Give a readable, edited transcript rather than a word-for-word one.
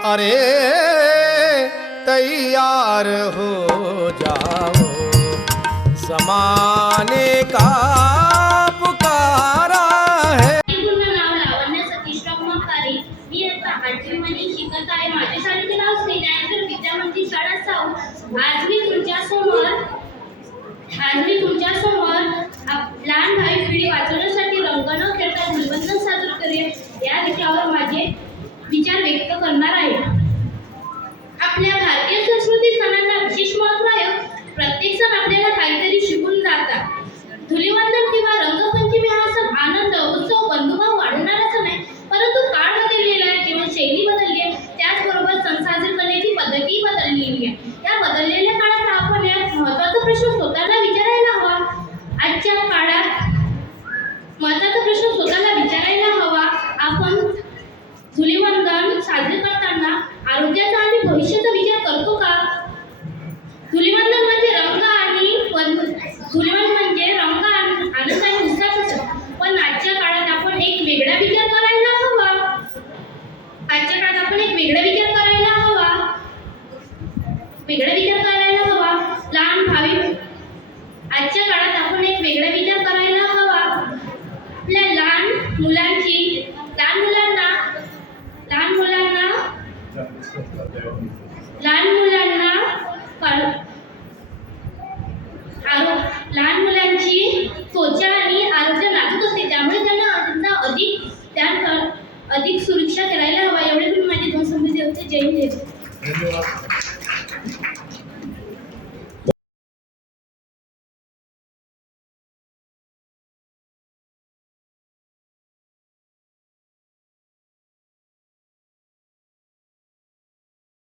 अरे तैयार हो जाओ, जमाने का पुकारा है। पूर्ण नाव लावण्य सतीश रमकारी. मी आता 8वी मध्ये शिकत आहे. माझ्या शाळेचे नाव श्री ज्ञानेश्वर विद्यामंदिर शाळा साऊ. आज मी तुमच्या समोर लहान भाई पिढी वाचवण्यासाठी रंग न खेळता धुलिवंदन सादर करेन या विषयावर माझे विचार व्यक्त करणार आहे. आपल्या भारतीय संस्कृती सणांना विशेष महत्त्व आहे. प्रत्येक सण आपल्याला काहीतरी शिकून जातात. धुलिवंदन किंवा रंगपंचमी हा सण आनंद, उत्सव, बंधुभाव वाढवणारा सण आहे. परंतु काळ बदललेला आहे, जीवनशैली बदलली आहे, त्याचबरोबर सण साजरे करण्याची पद्धती बदललेली आहे. या बदललेल्या काळात आपण एक महत्त्वाचा प्रश्न स्वतःला विचारायला हवा. आजच्या काळात महत्त्वाचा प्रश्न स्वतःला विचारायला हवा. आपण धुलिवंदन साजरे करताना आरोग्याचा आणि भविष्याचा विचार करतो का? धुलिवंदन म्हणजे रंग आणि आनंद आणि उत्साहाचा सण. पण आजच्या काळात आपण एक वेगळा विचार करायला हवा. लहान भावी आजच्या काळात आपण एक वेगळा विचार करायला हवा. आपल्या लहान मुलांना